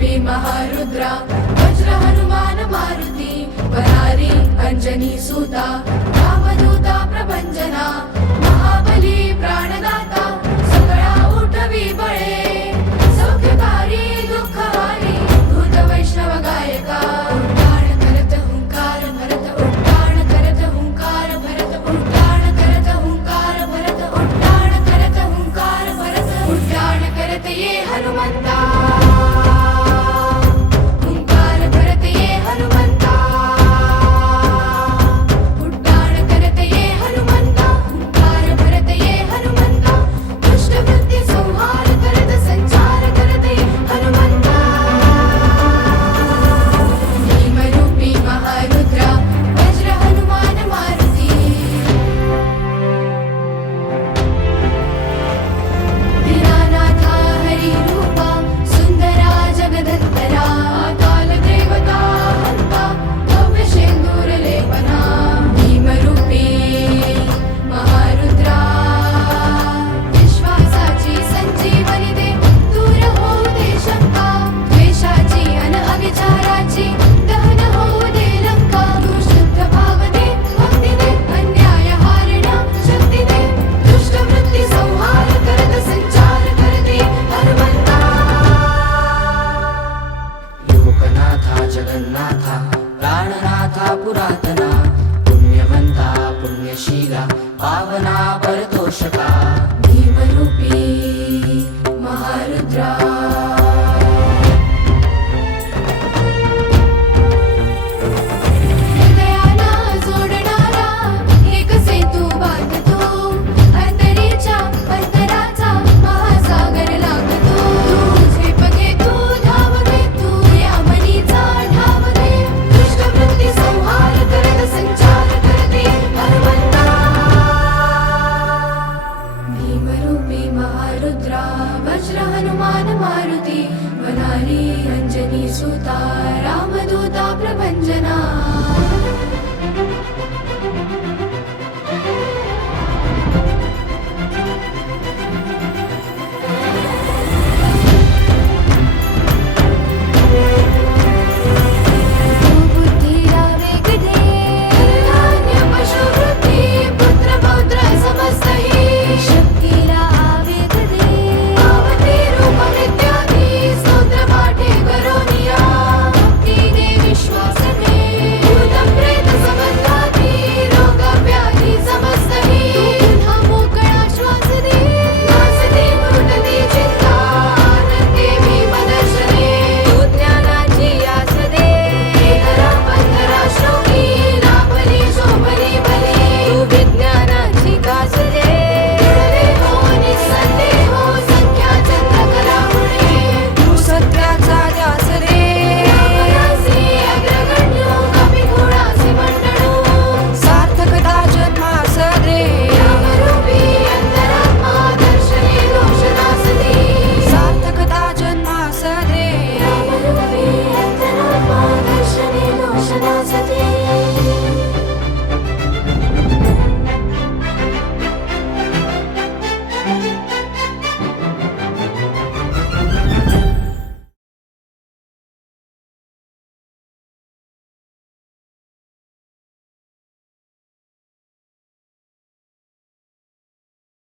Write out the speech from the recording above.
శిల్పి మహారుద్ర వజ్ర హనుమాన మారుతి వరారి అంజని సూత రామదూత जगन्नाथ प्राणनाथ पुरातन। मारुति वारी रञ्जनी सुता रामदूता प्रभञ्जना